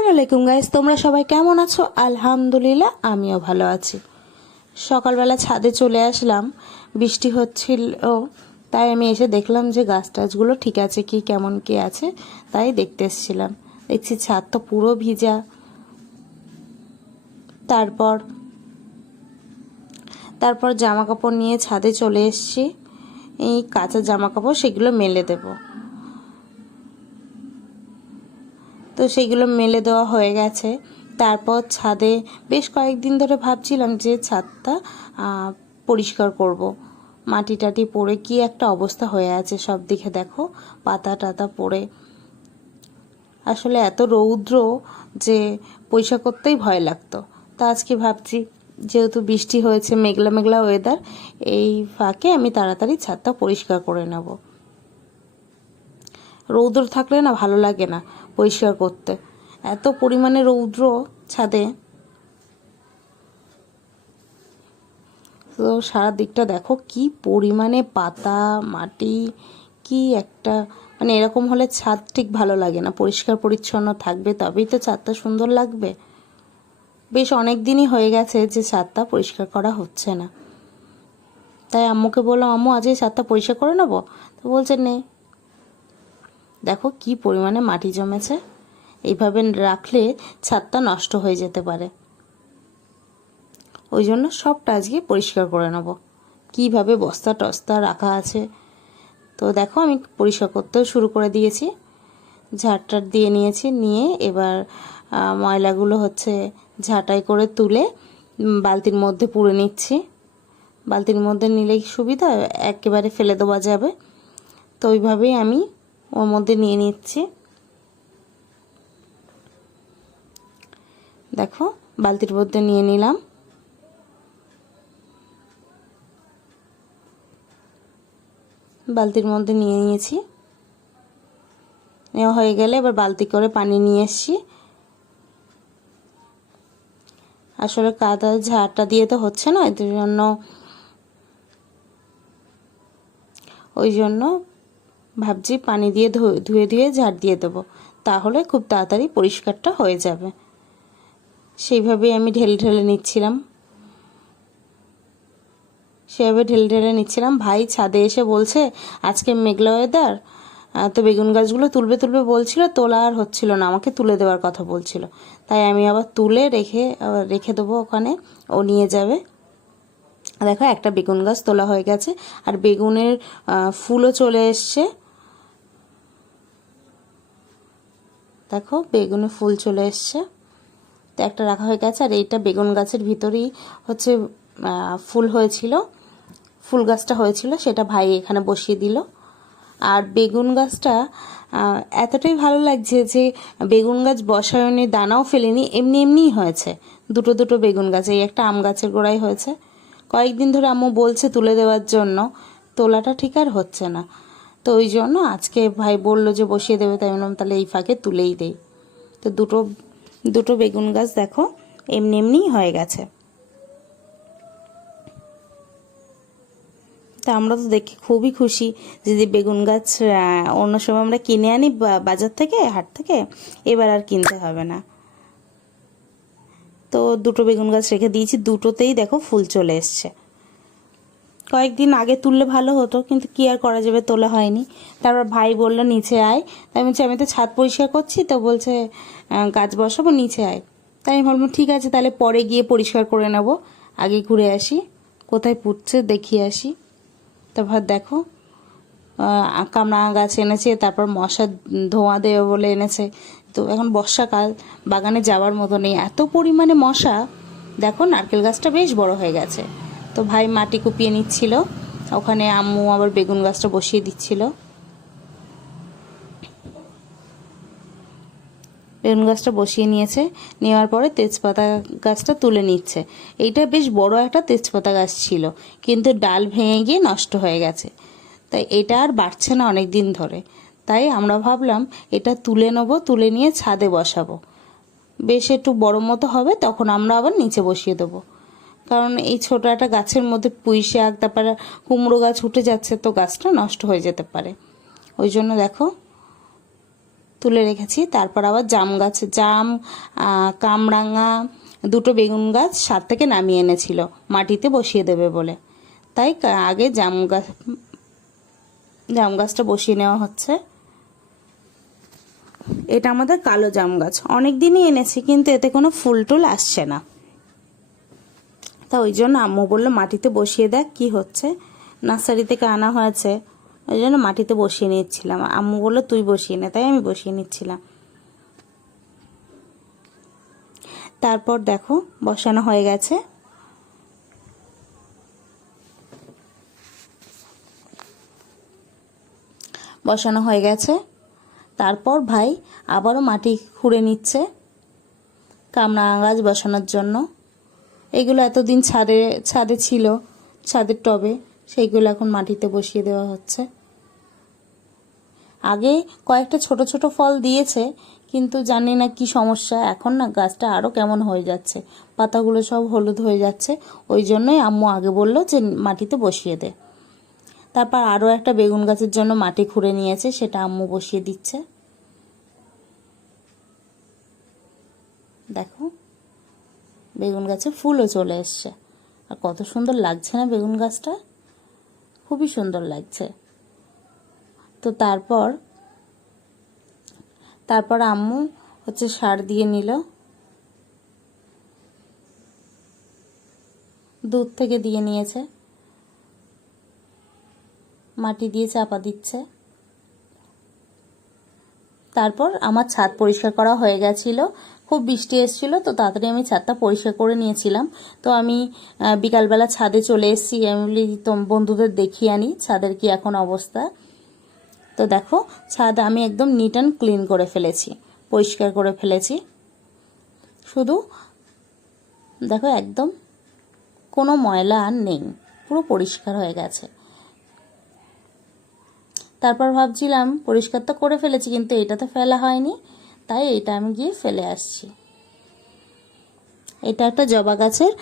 আসসালামু আলাইকুম গাইস, তোমরা সবাই কেমন আছো? আলহামদুলিল্লাহ আমিও ভালো আছি। সকালবেলা ছাদে চলে আসলাম, বৃষ্টি হচ্ছিল, তাই আমি এসে দেখলাম যে গাছ টাছগুলো ঠিক আছে কি কেমন কি আছে, তাই দেখতে এসেছিলাম। দেখছি ছাদ তো পুরো ভিজা। তারপর তারপর জামা কাপড় নিয়ে ছাদে চলে এসেছি। এই কাঁচা জামা কাপড় সেগুলো মেলে দেবো। তো সেইগুলো মেলে দেওয়া হয়ে গেছে। তারপর ছাদে বেশ কয়েকদিন ধরে ভাবছিলাম যে ছাদটা পরিষ্কার করব। মাটি টাটি পড়ে কি একটা অবস্থা হয়ে আছে, সব দিকে দেখো পাতা টাতা পড়ে। আসলে এত রৌদ্র যে পরিষ্কার করতেই ভয় লাগতো। তা আজকে ভাবছি যেহেতু বৃষ্টি হয়েছে, মেঘলা মেঘলা ওয়েদার, এই ফাঁকে আমি তাড়াতাড়ি ছাদটা পরিষ্কার করে নেব। রৌদ্র থাকলে না ভালো লাগে না পরিষ্কার করতে, এত পরিমাণে রৌদ্র ছাদে। তো সারা দিকটা দেখো কি পরিমাণে পাতা মাটি, কি একটা মানে এরকম হলে ছাদ ঠিক ভালো লাগে না। পরিষ্কার পরিচ্ছন্ন থাকবে তবেই তো ছাদটা সুন্দর লাগবে। বেশ অনেক দিনই হয়ে গেছে যে ছাদটা পরিষ্কার করা হচ্ছে না। তাই আম্মুকে বললাম, আম্মু আজ এই ছাদটা পরিষ্কার করে নেবো। তো বলছে নে। দেখো কি পরিমাণে মাটি জমেছে, এইভাবে রাখলে ছাদটা নষ্ট হয়ে যেতে পারে। ওই জন্য সবটা আজকে পরিষ্কার করে নেব। কীভাবে বস্তা টস্তা রাখা আছে, তো দেখো আমি পরিষ্কার করতেও শুরু করে দিয়েছি। ঝাড়টার দিয়ে নিয়েছি, নিয়ে এবার ময়লাগুলো ঝাঁটাই করে তুলে বালতির মধ্যে পুরে নিচ্ছি। বালতির মধ্যে নিলেই সুবিধা, একেবারে ফেলে দেওয়া যাবে। তো ওইভাবেই আমি ওর মধ্যে নিয়ে নিচ্ছি। দেখো বালতির মধ্যে নিয়ে নিলাম। বালতির মধ্যে নিয়ে নিয়েছি। নেওয়া হয়ে গেলে এবার বালতি করে পানি নিয়ে এসছি। আসলে কাদা ঝাড়টা দিয়ে তো হচ্ছে না, ওই জন্য ভাবছি পানি দিয়ে ধুয়ে ধুয়ে ঝাড় দিয়ে দেবো, তাহলে খুব তাড়াতাড়ি পরিষ্কারটা হয়ে যাবে। সেইভাবেই আমি ঢেলে ঢেলে নিচ্ছিলাম। ভাই ছাদে এসে বলছে আজকে মেঘলা ওয়েদার, তো বেগুন গাছগুলো তুলবে তুলবে বলছিল, তোলা আর হচ্ছিল না, আমাকে তুলে দেওয়ার কথা বলছিল। তাই আমি আবার তুলে রেখে দেবো ওখানে, ও নিয়ে যাবে। দেখো একটা বেগুন গাছ তোলা হয়ে গেছে, আর বেগুনের ফুলও চলে এসছে। দেখো বেগুনের ফুল চলে এসছে, তো একটা রাখা হয়ে গেছে। আর এইটা বেগুন গাছের ভিতরেই ফুল হয়েছিল, ফুল গাছটা হয়েছিল, সেটা ভাই এখানে বসিয়ে দিল। আর বেগুন গাছটা এতটাই ভালো লাগছে যে বেগুন গাছ বসায়নি, দানাও ফেলেনি, এমনি এমনিই হয়েছে। দুটো দুটো বেগুন গাছ, এই একটা আম গাছের গোড়ায় হয়েছে। কয়েকদিন ধরে আম্মু বলছে তুলে দেওয়ার জন্য, তোলাটা ঠিক আর হচ্ছে না। তো ওই জন্য আজকে ভাই বললো যে বসিয়ে দেবে, তাই বললাম তাহলে এই ফাঁকে তুলেই দেই। তো দুটো বেগুন গাছ দেখো এমনি এমনিই হয়ে গেছে। তা আমরা তো দেখি খুবই খুশি যদি বেগুন গাছ অন্য সময় আমরা কিনে আনি বাজার থেকে, হাট থেকে, এবার আর কিনতে হবে না। তো দুটো বেগুন গাছ রেখে দিয়েছি, দুটোতেই দেখো ফুল চলে এসছে। কয়েকদিন আগে তুললে ভালো হতো, কিন্তু কি আর করা যাবে, তোলা হয়নি। তারপর ভাই বললো নিচে আয়, তাই বলছি আমি তো ছাদ পরিষ্কার করছি, তো বলছে গাছ বসাবো নিচে আয়। তাই আমি ভাবলাম ঠিক আছে, তাহলে পরে গিয়ে পরিষ্কার করে নেব, আগে ঘুরে আসি কোথায় পুঁতছে দেখিয়ে আসি। তারপর দেখো কামরাঙা গাছ এনেছে, তারপর মশা ধোঁয়া দেবে বলে এনেছে। তো এখন বর্ষাকাল, বাগানে যাওয়ার মতো নেই, এত পরিমাণে মশা। দেখো নারকেল গাছটা বেশ বড় হয়ে গেছে। তো ভাই মাটি কুপিয়ে নিচ্ছিল, ওখানে আম্মু আবার বেগুন গাছটা বসিয়ে দিচ্ছিল। বেগুন গাছটা বসিয়ে নিয়েছে, নেওয়ার পরে তেজপাতা গাছটা তুলে নিচ্ছে। এইটা বেশ বড় একটা তেজপাতা গাছ ছিল, কিন্তু ডাল ভেঙে গিয়ে নষ্ট হয়ে গেছে। তাই এটা আর বাড়ছে না অনেক দিন ধরে। তাই আমরা ভাবলাম এটা তুলে নেবো, তুলে নিয়ে ছাদে বসাবো। বেশ একটু বড় মতো হবে, তখন আমরা আবার নিচে বসিয়ে দেবো। কারণ এই ছোট একটা গাছের মধ্যে পুঁই শাক, তারপরে কুমড়ো গাছ উঠে যাচ্ছে, তো গাছটা নষ্ট হয়ে যেতে পারে। ওই জন্য দেখো তুলে রেখেছি। তারপর আবার জাম, কামরাঙা, দুটো বেগুন গাছ সাত থেকে নামিয়ে এনেছিল মাটিতে বসিয়ে দেবে বলে, তাই আগে জাম গাছটা বসিয়ে নেওয়া হচ্ছে। এটা আমাদের কালো জাম গাছ, অনেক দিনই এনেছি কিন্তু এতে কোনো ফুল টুল আসছে না। তা ওই জন্য আম্মু বললো মাটিতে বসিয়ে দেখ কি হচ্ছে, নার্সারি থেকে আনা হয়েছে, ওই জন্য মাটিতে বসিয়ে নিচ্ছিলাম। আম্মু বললো তুই বসিয়ে নে, তাই আমি বসিয়ে নিচ্ছিলাম। তারপর দেখো বসানো হয়ে গেছে। বসানো হয়ে গেছে। তারপর ভাই আবারও মাটি খুঁড়ে নিচ্ছে কামরাঙা গাছ বসানোর জন্য। এগুলো এতদিন ছাদে ছিল, ছাদের টবে, সেইগুলো এখন মাটিতে বসিয়ে দেওয়া হচ্ছে। আগে কয়েকটা ছোট ছোট ফল দিয়েছে, কিন্তু জানি না কি সমস্যা, এখন না গাছটা আরও কেমন হয়ে যাচ্ছে, পাতাগুলো সব হলুদ হয়ে যাচ্ছে। ওই জন্যই আম্মু আগে বললো যে মাটিতে বসিয়ে দে। তারপর আরও একটা বেগুন গাছের জন্য মাটি খুঁড়ে নিয়েছে, সেটা আম্মু বসিয়ে দিচ্ছে। দেখো বেগুন গাছে ফুলও চলে এসছে, আর কত সুন্দর লাগছে না বেগুন গাছটা, খুবই সুন্দর লাগছে। তো তারপর আম্মু হচ্ছে সার দিয়ে নিল, দুধ থেকে দিয়ে নিয়েছে, মাটি দিয়ে চাপা দিচ্ছে। তারপর আমার ছাদ পরিষ্কার করা হয়ে গেছিল, খুব বৃষ্টি এসেছিলো, তো তাড়াতাড়ি আমি ছাদটা পরিষ্কার করে নিয়েছিলাম। তো আমি বিকালবেলা ছাদে চলে এসেছি, আমি বলি বন্ধুদের দেখিয়ে আনি ছাদের কি এখন অবস্থা। তো দেখো ছাদ আমি একদম নিট অ্যান্ড ক্লিন করে ফেলেছি, পরিষ্কার করে ফেলেছি। শুধু দেখো একদম কোনো ময়লা আর নেই, পুরো পরিষ্কার হয়ে গেছে। তারপর ভাবছিলাম পরিষ্কার তো করে ফেলেছি, কিন্তু এটা তো ফেলা হয়নি, তাই এটা আমি গিয়ে ফেলে আসছি। এটা একটা জবা গাছের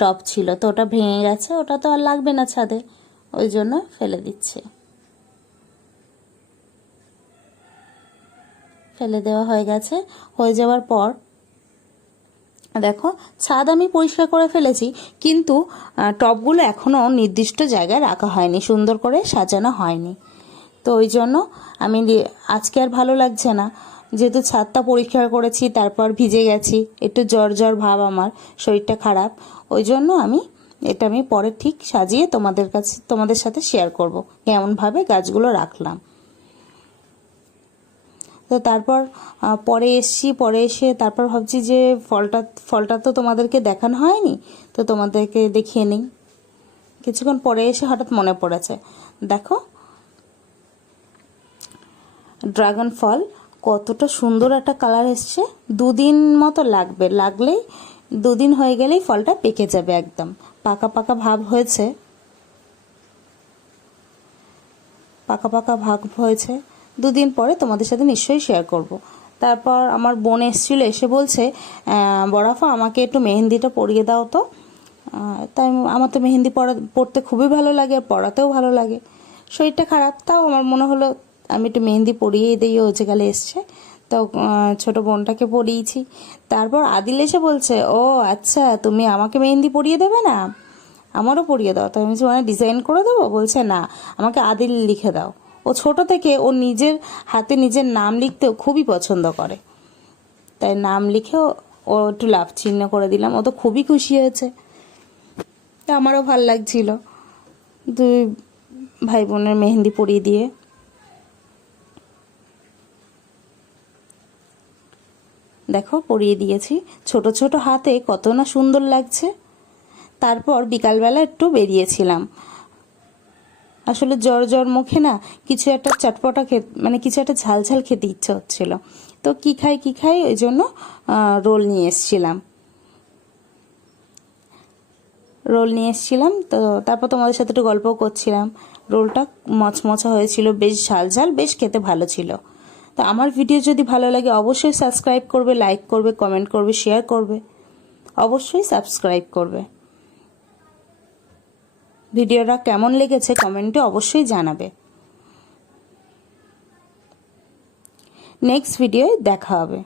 টব ছিল, তো ওটা ভেঙে গেছে, ওটা তো আর লাগবে না ছাদে, ওই জন্য ফেলে দিচ্ছি। ফেলে দেওয়া হয়ে গেছে। হয়ে যাওয়ার পর দেখো ছাদ আমি পরিষ্কার করে ফেলেছি, কিন্তু টবগুলো এখনও নির্দিষ্ট জায়গায় রাখা হয়নি, সুন্দর করে সাজানো হয়নি। তো ওই জন্য আমি আজকে আর ভালো লাগছে না, যেহেতু ছাদটা পরিষ্কার করেছি তারপর ভিজে গেছি, একটু জ্বর ভাব, আমার শরীরটা খারাপ, ওই জন্য এটা আমি পরে ঠিক সাজিয়ে তোমাদের সাথে শেয়ার করব কেমনভাবে গাছগুলো রাখলাম। তো তারপর পরে এসে তারপর ভাবছি যে ফলটা তো তোমাদেরকে দেখানো হয়নি, তো তোমাদেরকে দেখিয়ে নিই। কিছুক্ষণ পরে এসে হঠাৎ মনে পড়েছে, দেখো ড্রাগন ফল কতটা সুন্দর একটা কালার এসছে। দুদিন মতো লাগলেই 2 দিন হয়ে গেলেই ফলটা পেকে যাবে, একদম পাকা পাকা ভাব হয়েছে। 2 দিন পরে তোমাদের সাথে নিশ্চয়ই শেয়ার করব। তারপর আমার বোন এসেছিলো, এসে বলছে বরাফা আমাকে একটু মেহেন্দিটা পরিয়ে দাও তো। তাই আমার তো মেহেন্দি পরতে খুবই ভালো লাগে, আর পরাতেও ভালো লাগে। শরীরটা খারাপ, তাও আমার মনে হলো আমি একটু মেহেন্দি পরিয়েই দিই, ও যে গেলে এসছে, তো ছোটো বোনটাকে পরিয়েছি। তারপর আদিল এসে বলছে, ও আচ্ছা তুমি আমাকে মেহেন্দি পরিয়ে দেবে না, আমারও পরিয়ে দাও। তো আমি বলছি মানে ডিজাইন করে দেবো, বলছে না আমাকে আদিল লিখে দাও। ও ছোট থেকে ও নিজের হাতে নিজের নাম লিখতেও খুবই পছন্দ করে, তাই নাম লিখেও ও একটু লাভ চিহ্ন করে দিলাম, ও তো খুবই খুশি হয়েছে। তা আমারও ভাল লাগছিল 2 ভাই বোনের মেহেন্দি পরিয়ে দিয়ে। দেখো পরিয়ে দিয়েছি, ছোট ছোট হাতে কত না সুন্দর লাগছে। তারপর বিকালবেলা একটু বেরিয়েছিলাম, আসলে জ্বর মুখে না কিছু একটা চটপটা মানে কিছু একটা ঝাল খেতে ইচ্ছে হচ্ছিল। তো কি খাই ওই জন্য রোল নিয়ে এসেছিলাম। তো তারপর তোমাদের সাথে একটু গল্পও করছিলাম। রোলটা মচমচা হয়েছিল, বেশ ঝাল, বেশ খেতে ভালো ছিল। তো আমার ভিডিও যদি ভালো লাগে অবশ্যই সাবস্ক্রাইব করবে, লাইক করবে, কমেন্ট করবে, শেয়ার করবে, অবশ্যই সাবস্ক্রাইব করবে। ভিডিওটা কেমন লেগেছে কমেন্টে অবশ্যই জানাবে। নেক্সট ভিডিওয় দেখা হবে।